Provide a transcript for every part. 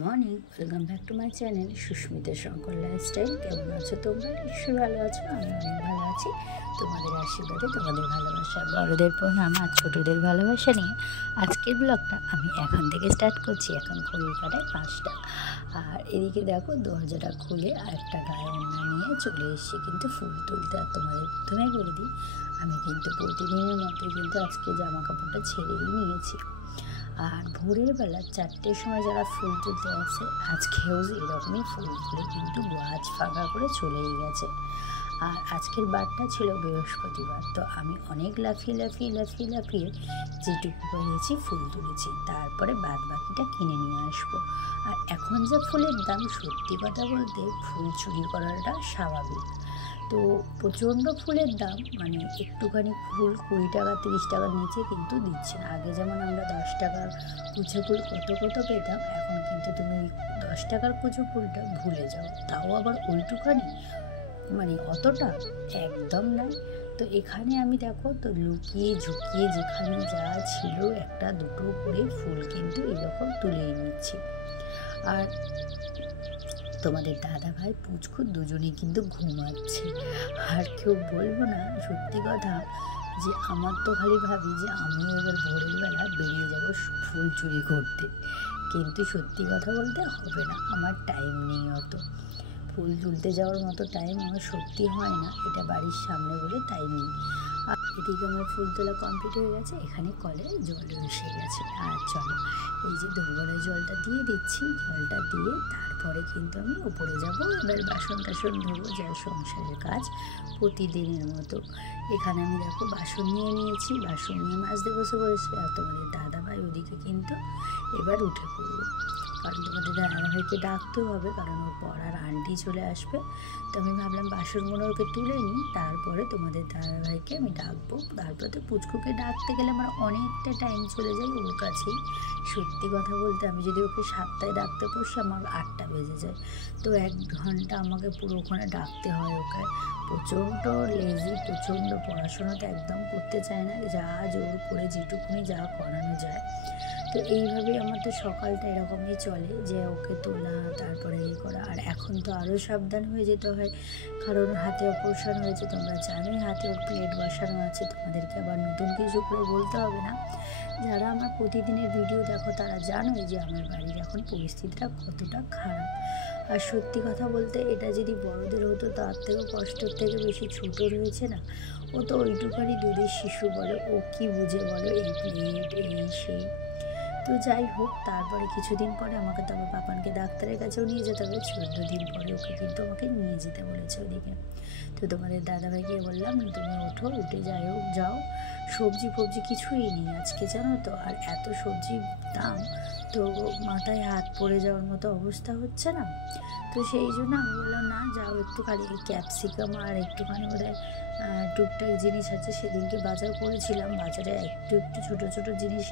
Morning, welcome back to my channel Sushmita Shankar lifestyle. কেমন আছো তোমরা? নিশ্চয়ই ভালো আছো। আমি অনেক ভালো আছি। তোমাদের আশীর্বাদে, তোমাদের ভালোবাসা, বড়দের প্রণাম আর ছোটোদের ভালোবাসা নিয়ে আজকের ব্লগটা আমি এখন থেকে স্টার্ট করছি। এখন ঘড়ির কাটায় 5টা। আর এদিকে দেখো, দরজাটা খুলে আর একটা গায়ে ওড়না নিয়ে চলে এসেছি কিন্তু ফুল তুলতে। আর তোমাদের প্রথমেই বলে দিই, আমি কিন্তু প্রতিদিনের মতোই কিন্তু আজকে জামা কাপড়টা ছেড়েই নিয়েছি। আর ভোরের বেলা 4টের সময় যারা ফুল তুলতে আসে, আজকেও এরকমই ফুল তুলে কিন্তু গাছ ফাঁকা করে চলেই গেছে। আর আজকের বারটা ছিল বৃহস্পতিবার, তো আমি অনেক লাফিয়ে যেটুকু পেরেছি ফুল তুলেছি। তারপরে বাদ বাকিটা কিনে নিয়ে আসবো। আর এখন যে ফুলের দাম, সত্যি কথা বলতে ফুল চুরি করাটা স্বাভাবিক। তো প্রচণ্ড ফুলের দাম, মানে একটুখানি ফুল 20 টাকা 30 টাকার নিচে কিন্তু দিচ্ছে না। আগে যেমন আমরা 10 টাকার কুচো ফুল কত পেতাম, এখন কিন্তু তুমি 10 টাকার কুচো ফুলটা ভুলে যাও। তাও আবার ওইটুখানি, মানে অতটা একদম নয়। তো এখানে আমি দেখো তো লুকিয়ে ঝুঁকিয়ে যেখানে যা ছিল একটা দুটো করে ফুল কিন্তু এরকম তুলেই নিচ্ছি। আর তোমাদের দাদা ভাই পুচকু দুজনেই কিন্তু ঘুমাচ্ছে। আর কেউ বলবো না, সত্যি কথা যে আমার তো খালি ভাবি যে আমিও এবার ভোরের বেলা বেরিয়ে যাব ফুল চুরি করতে, কিন্তু সত্যি কথা বলতে হবে না, আমার টাইম নেই অত। ফুল তুলতে যাওয়ার মতো টাইম আমার সত্যি হয় না, এটা বাড়ির সামনে বলে তাই নেই। আর এদিকে আমার ফুল তোলা কমপ্লিট হয়ে গেছে, এখানে কলে জল এসে গেছে। আর চলো, এই যে দোরগোড়ায় জলটা দিয়ে দিচ্ছি, জলটা দিয়ে তারপরে কিন্তু আমি উপরে যাব। এবার বাসন টাসন ধোবো, যা সংসারের কাজ প্রতিদিনের মতো। এখানে আমি দেখো বাসন নিয়ে নিয়েছি, বাসন নিয়ে মাজতে বসে পড়েছি। আর তোমাদের দাদাভাই ওদিকে কিন্তু এবার উঠে পড়বো, কারণ তোমাদের দাদাভাইকে ডাকতেও হবে, কারণ ওর পড়ার আন্টি চলে আসবে। তো আমি ভাবলাম বাসনগুলো ওকে তুলে নিই, তারপরে তোমাদের দাদাভাইকে আমি ডাকবো। তারপরে তো পুচকুকে ডাকতে গেলে আমার অনেকটা টাইম চলে যায় ওর কাছেই। সত্যি কথা বলতে আমি যদি ওকে 7টায় ডাকতে বসি, আমার 8টা বেজে যায়। তো 1 ঘন্টা আমাকে পুরো ওখানে ডাকতে হয় ওকে। প্রচণ্ড লেজি, প্রচণ্ড পড়াশোনাতে একদম করতে চায় না, যা জোর করে যেটুকুনি যা করানো যায়। তো এইভাবেই আমার তো সকালটা এরকমই চলে, যে ওকে তোলা, তারপরে এই করা। আর এখন তো আরও সাবধান হয়ে যেতে হয়, কারণ হাতে অপারেশন হয়েছে, তোমরা জানোই, হাতে ওর প্লেট বসানো আছে। তোমাদেরকে আবার নতুন কিছু করে বলতে হবে না। যারা আমার প্রতিদিনের ভিডিও দেখো তারা জানোই যে আমার বাড়ির এখন পরিস্থিতিটা কতটা খারাপ। আর সত্যি কথা বলতে, এটা যদি বড়দের হতো তার থেকেও কষ্টের থেকে বেশি ছোট রয়েছে না, ও তো ওইটুখানি দুধের শিশু বলে, ও কি বুঝে বলো এই প্লেট এই সেই। তো যাই হোক, তারপরে কিছুদিন পরে আমাকে তো আমার পাপানকে ডাক্তারের কাছেও নিয়ে যেতে হবে। 14 দিন পরে ওকে কিন্তু আমাকে নিয়ে যেতে বলেছে ওদিকে। তো তোমাদের দাদাভাইকে বললাম, তুমি ওঠো, উঠে যাও। সবজি ফবজি কিছুই নেই আজকে, জানো তো। আর এত সবজির দাম, তো মাথায় হাত পড়ে যাওয়ার মতো অবস্থা হচ্ছে না। তো সেই জন্য আমি বললাম, না যাও, একটু খালি ক্যাপসিকাম আর একটুখানি বোধহয় টুকটাক জিনিস আছে। সেদিনকে বাজার করেছিলাম, বাজারে একটু ছোটো জিনিস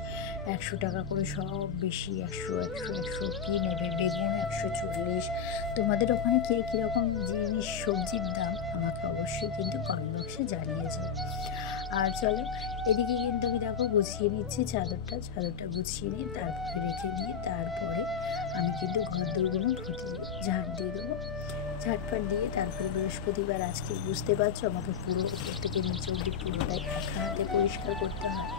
100 টাকা করে সব, বেশি 100 কী নেবে, বেগুন 140। তোমাদের ওখানে কে কীরকম জিনিস সবজির দাম আমাকে অবশ্যই কিন্তু কমেন্ট বক্সে জানিয়েছে। আর চলো, এদিকে কিন্তু আমি দেখো গুছিয়ে নিচ্ছি চাদরটা গুছিয়ে নিয়ে তারপরে রেখে দিয়ে, তারপরে আমি কিন্তু ঘর দৌড়গুলো ঝাঁট দিয়ে দেবো। ঝাঁটপাট দিয়ে তারপরে বৃহস্পতিবার আজকে, বুঝতে পারছো, আমাকে পুরো উপর থেকে নিচে অব্দি পুরোটাই এক হাতে পরিষ্কার করতে হয়।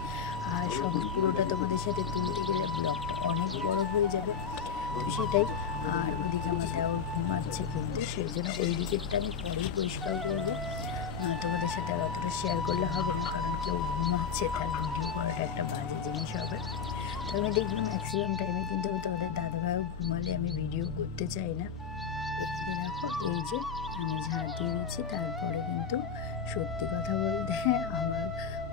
আর সব পুরোটা তোমাদের সাথে তুলতে গেলে ব্লগটা অনেক বড় হয়ে যাবে, তো সেটাই। আর ওদিকে আমার দেওয়ার ঘুমাচ্ছে কিন্তু, সেই জন্য ওই দিকেরটা আমি পরেই পরিষ্কার করবো। তোমাদের সাথে আর অতটা শেয়ার করলে হবে না, কারণ কেউ ঘুমাচ্ছে, তার ভিডিও করাটা একটা বাজে জিনিস হবে। তো আমি দেখলাম ম্যাক্সিমাম টাইমে কিন্তু তোমাদের দাদাভাইও ঘুমালে আমি ভিডিও করতে চাই না। এদিকে দেখো, এই যে আমি ঝাড় দিয়ে দিচ্ছি, তারপরে কিন্তু সত্যি কথা বলতে আমার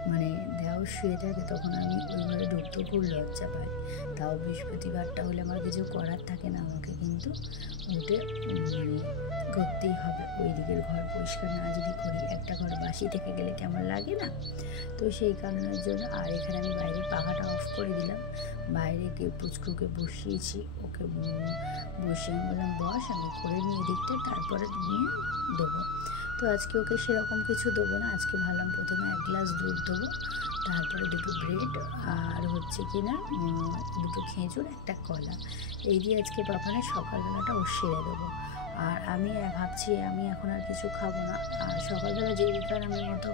মানে দেওয়ার শুয়ে থাকে, তখন আমি ওই ঘরে ঢুকতেও খুব লজ্জা পাই। তাও বৃহস্পতিবারটা হলে আমার কিছু করার থাকে না, আমাকে কিন্তু উঠে করতেই হবে। ওই দিকের ঘর পরিষ্কার না যদি করি, একটা ঘর বাসি থেকে গেলে কেমন লাগে না। তো সেই কারণের জন্য। আর এখানে আমি বাইরে পাখাটা অফ করে দিলাম, বাইরে গিয়ে পুচকুকে বসিয়েছি, ওকে বসিয়ে আমি বললাম বস, আমি করে নিয়ে এদিকটা, তারপরে নিয়ে দেবো। তো আজকে ওকে সেরকম কিছু দেবো না। আজকে ভাবলাম প্রথমে 1 গ্লাস দুধ দেবো, তারপরে 2টো ব্রেড আর হচ্ছে কি না 2টো খেজুর, একটা কলা, এই দিয়ে আজকে পাপানের সকালবেলাটা ও সেরে দেবো। আর আমি ভাবছি আমি এখন আর কিছু খাবো না। আর সকালবেলা যে গ্রামের মতো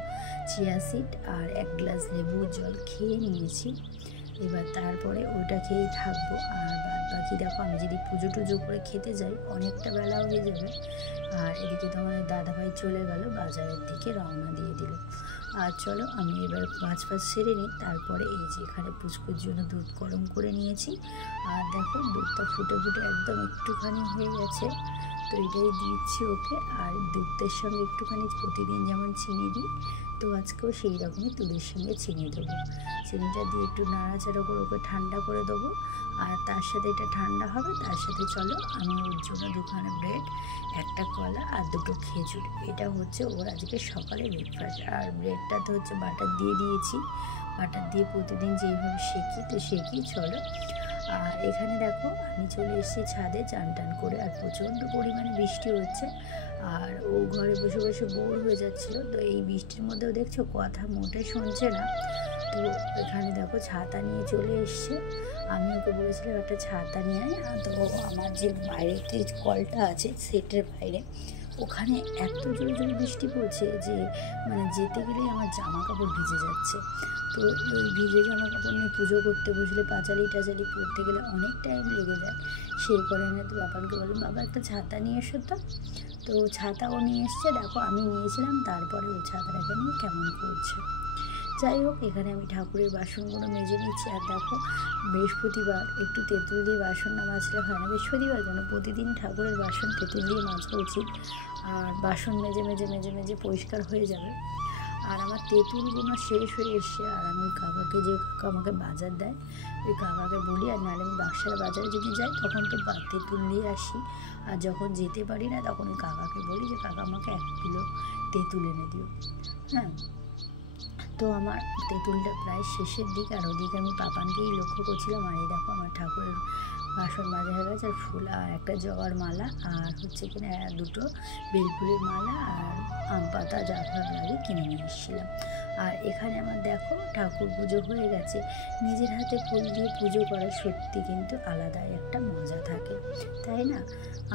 চিয়া সিড আর 1 গ্লাস লেবুর জল খেয়ে নিয়েছি। এবার তারপরে ওইটা খেয়েই থাকবো। আর বাদ বাকি দেখো আমি যদি পুজো টুজো করে খেতে যাই অনেকটা বেলা হয়ে যাবে। আর এদিকে তো আমাদের দাদাভাই চলে গেল বাজারের দিকে, রওনা দিয়ে দিল। আর চলো আমি এবার কাজ সেরে নিই। তারপরে এই যে এখানে পুচকুর জন্য দুধ গরম করে নিয়েছি। আর দেখো দুধটা ফুটে ফুটে একদম একটুখানি হয়ে গেছে, তো এটাই দিচ্ছি ওকে। আর দুধের সঙ্গে একটুখানি প্রতিদিন যেমন চিনি দিই, তো আজকেও সেই রকমই দুধের সঙ্গে চিনি দেবো। চিনিটা দিয়ে একটু নাড়াচাড়া করে ওকে ঠান্ডা করে দেবো। আর তার সাথে এটা ঠান্ডা হবে, তার সাথে চলো আমি ওর জন্য 2খানা ব্রেড, একটা কলা আর 2টো খেজুর, এটা হচ্ছে ওর আজকে সকালে ব্রেকফাস্ট। আর ব্রেডটা তো হচ্ছে বাটার দিয়ে দিয়েছি, বাটার দিয়ে প্রতিদিন যেইভাবে শেখি তো শেখি। চলো আর এখানে দেখো আমি চলে এসেছি ছাদে চান টান করে। আর প্রচণ্ড পরিমাণে বৃষ্টি হচ্ছে, আর ও ঘরে বসে বসে বোর হয়ে যাচ্ছিলো। তো এই বৃষ্টির মধ্যেও দেখছো কথা মোটে শুনছে না। তো এখানে দেখো ছাতা নিয়ে চলে এসছে। আমি ওকে বলেছিলাম একটা ছাতা নিয়ে আয়। তো আমার যে বাইরের যে কলটা আছে সেটের বাইরে, ওখানে এত জোরে জোরে বৃষ্টি পড়ছে যে মানে যেতে গেলেই আমার জামা কাপড় ভিজে যাচ্ছে। তো ওই ভিজে জামা কাপড় নিয়ে পুজো করতে বসলে পাঁচালি টাচালি পড়তে গেলে অনেক টাইম লেগে যায়। সেই কারণে তো বাবাকে বললাম বাবা একটা ছাতা নিয়ে এসো। তো ছাতাও নিয়ে এসছে, দেখো আমি নিয়েছিলাম, তারপরে ও ছাতাটাকে নিয়ে কেমন করছে। যাই হোক এখানে আমি ঠাকুরের বাসনগুলো মেজে নিচ্ছি। আর দেখো বৃহস্পতিবার একটু তেঁতুল দিয়ে বাসন না মাজলে হয় না। বৃহস্পতিবার কেন, প্রতিদিন ঠাকুরের বাসন তেঁতুল দিয়ে মাজা উচিত। আর বাসন মেজে মেজে মেজে মেজে পরিষ্কার হয়ে যাবে। আর আমার তেঁতুলগুলো শেষ হয়ে এসছে। আর আমি কাকাকে, যে কাকা আমাকে বাজার দেয়, ওই কাকাকে বলি, আর নাহলে আমি বাক্সার বাজারে যদি যাই তখন তো তেঁতুল নিয়ে আসি। আর যখন যেতে পারি না তখন ওই কাকাকে বলি যে কাকা আমাকে 1 কিলো তেঁতুল এনে দিও। হ্যাঁ, তো আমার তেঁতুলটা প্রায় শেষের দিকে। আর ওদিকে আমি পাপানকেই লক্ষ্য করছিলাম। আর এই দেখো আমার ঠাকুরের বাসন মাজা হয়ে গেছে। আর ফুল আর একটা জবার মালা, আর হচ্ছে কিনা 2টো বেলফুলের মালা আর আম পাতা যা লাগে কিনে নিয়ে এসেছিলাম। আর এখানে আমার দেখো ঠাকুর পুজো হয়ে গেছে। নিজের হাতে ফুল দিয়ে পুজো করা সত্যি কিন্তু আলাদাই একটা মজা থাকে, তাই না?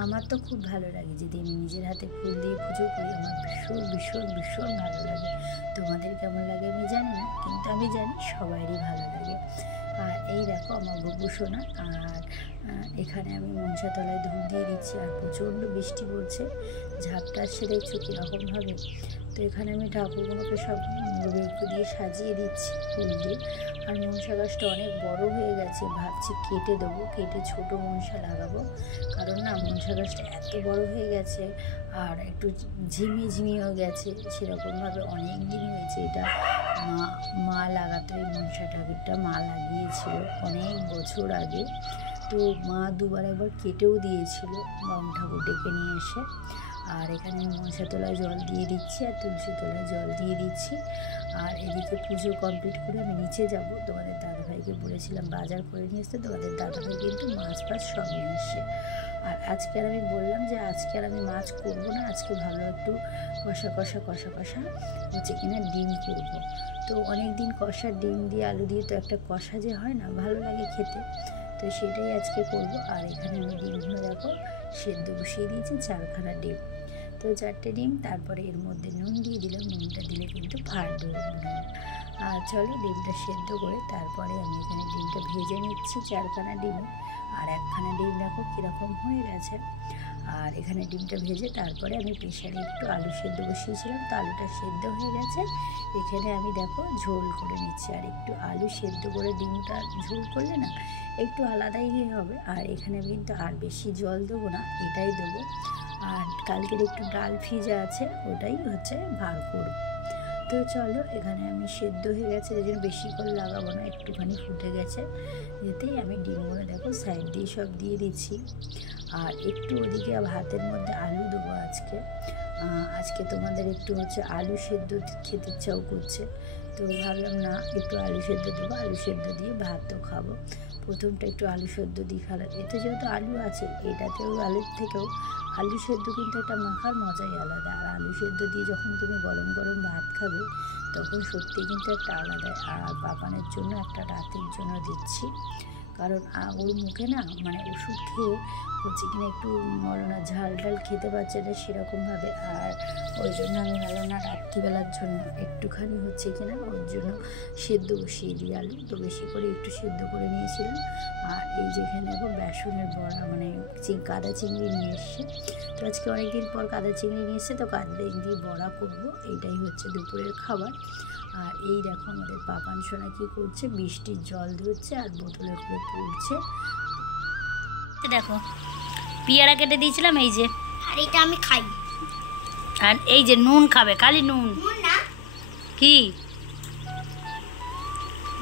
আমার তো খুব ভালো লাগে যদি আমি নিজের হাতে ফুল দিয়ে পুজো করি। আমার ভীষণ ভীষণ ভীষণ ভালো লাগে। তোমাদের কেমন লাগে আমি জানি না, কিন্তু আমি জানি সবারই ভালো লাগে। আর এই দেখো আমার বুবু সোনা। আর এখানে আমি মনসাতলায় ধূপ দিয়ে দিচ্ছি। আর প্রচণ্ড বৃষ্টি পড়ছে, ঝাপটা আসছে দেখছো কীরকমভাবে। তো এখানে আমি ঠাকুরগুলোকে সব বেলকু দিয়ে সাজিয়ে দিচ্ছি ফুল দিয়ে। আর মনসা গাছটা অনেক বড় হয়ে গেছে, ভাবছি কেটে দেবো, কেটে ছোটো মনসা লাগাবো। কারণ না মনসা গাছটা এত বড় হয়ে গেছে আর একটু ঝিমিয়েও গেছে। সেরকমভাবে অনেক দিন হয়েছে এটা মা লাগাতো। এই মনসা ঠাকুরটা মা লাগিয়েছিল অনেক বছর আগে। তো মা 2বার একবার কেটেও দিয়েছিল বাম ঠাকুর ডেকে নিয়ে এসে। আর এখানে মনসা তলায় জল দিয়ে দিচ্ছি আর তুলসী তলায় জল দিয়ে দিচ্ছি। আর এদিকে পুজো কমপ্লিট করে আমি নিচে যাব। তোমাদের দাদাভাইকে বলেছিলাম বাজার করে নিয়ে আসতে, তোমাদের দাদাভাই কিন্তু মাছ ফাছ সব নিয়ে এসছে। আর আজকে আর আমি বললাম যে আজকে আর আমি মাছ করবো না, আজকে ভালো একটু কষা হচ্ছে কিনা ডিম করবো। তো অনেক দিন কষা ডিম দিয়ে আলু দিয়ে তো একটা কষা যে হয় না, ভালো লাগে খেতে, তো সেটাই আজকে করব। আর এখানে আমি ডিমগুলো দেখো সেদ্ধ বসিয়ে দিয়েছি 4খানা ডিম। তো 4টে ডিম, তারপরে এর মধ্যে নুন দিয়ে দিলাম। নুনটা দিলে কিন্তু ভাত ধরবে না। আর চলো ডিমটা সেদ্ধ করে তারপরে আমি এখানে ডিমটা ভেজে নিচ্ছি 4খানা ডিমে। আর 1খানা ডিম দেখো কীরকম হয়ে গেছে। আর এখানে ডিমটা ভেজে তারপরে আমি প্রেশারে একটু আলু সেদ্ধ বসিয়েছিলাম, তো আলুটা সেদ্ধ হয়ে গেছে। এখানে আমি দেখো ঝোল করে নিচ্ছি। আর একটু আলু সেদ্ধ করে ডিমটা ঝোল করলে না একটু আলাদাই হবে। আর এখানে আমি কিন্তু আর বেশি জল দেবো না, এটাই দেবো। আর কালকের একটু ডাল ভিজা আছে, ওটাই হচ্ছে ভার করব। তো চলো এখানে আমি সেদ্ধ হয়ে গেছে, এই জন্য বেশি করে লাগাবো না, একটুখানি ফুটে গেছে যেতেই আমি ডিমগুলো দেখো সাইড দিয়ে সব দিয়ে দিচ্ছি। আর একটু ওদিকে ভাতের মধ্যে আলু দেবো আজকে। তোমাদের একটু হচ্ছে আলু সেদ্ধ খেতে ইচ্ছাও করছে, তো তো ভাবলাম না একটু আলু সেদ্ধ দেবো, আলু সেদ্ধ দিয়ে ভাতও খাবো। প্রথমটা একটু আলু সেদ্ধ দিয়ে খেলাম, এতে যেহেতু আলু আছে এটাতেও আলুর থেকেও আলু সেদ্ধ কিন্তু একটা মাখার মজাই আলাদা। আর আলু সেদ্ধ দিয়ে যখন তুমি গরম গরম ভাত খাবে তখন সত্যিই কিন্তু একটা আলাদা। আর পাপানের জন্য একটা রাতের জন্য দিচ্ছি, কারণ ওর মুখে না মানে ওষুধ খেয়ে হচ্ছে কিনা একটু মরনা ঝাল ডাল খেতে পারছে না সেরকমভাবে। আর ওই জন্য আমি ভালো না রাত্রিবেলার জন্য একটুখানি হচ্ছে কিনা ওর জন্য সেদ্ধ বসিয়ে দিই আলু, তো বেশি করে একটু সেদ্ধ করে নিয়েছিলাম। আর এই যেখানে দেখো বেসনের বড়া মানে কাদা চিংড়ি নিয়ে এসছে, তো আজকে অনেকদিন পর কাদা চিংড়ি নিয়ে এসছে, তো কাদা চিংড়ি বড়া করবো, এইটাই হচ্ছে দুপুরের খাবার। আর এই দেখো আমাদের পাপান সোনা কী করছে, বৃষ্টির জল ধরছে আর বোতলে করে পড়ছে। দেখো পেয়ারা কেটে দিয়েছিলাম, এই যে, আর এটা আমি খাই। আর এই যে নুন খাবে, খালি নুন না কি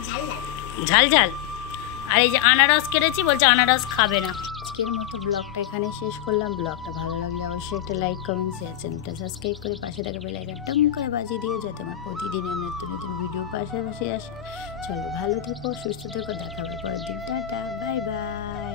ঝাল লাগে, ঝাল ঝাল। আর এই যে আনারস কেটেছি, বলছে আনারস খাবে না। আজকের মতো ব্লগটা এখানে শেষ করলাম। ব্লগটা ভালো লাগলে অবশ্যই একটা লাইক, কমেন্ট, শেয়ার, চ্যানেলটা সাবস্ক্রাইব করে পাশে থাকা বেল আইকনটা টং করে বাজিয়ে দিও, যাতে আমার প্রতিদিনের নতুন নতুন ভিডিও পাশাপাশি আসে। চলো ভালো থেকো, সুস্থ থেকো, দেখা হবে পরের দিন। Tata, bye bye.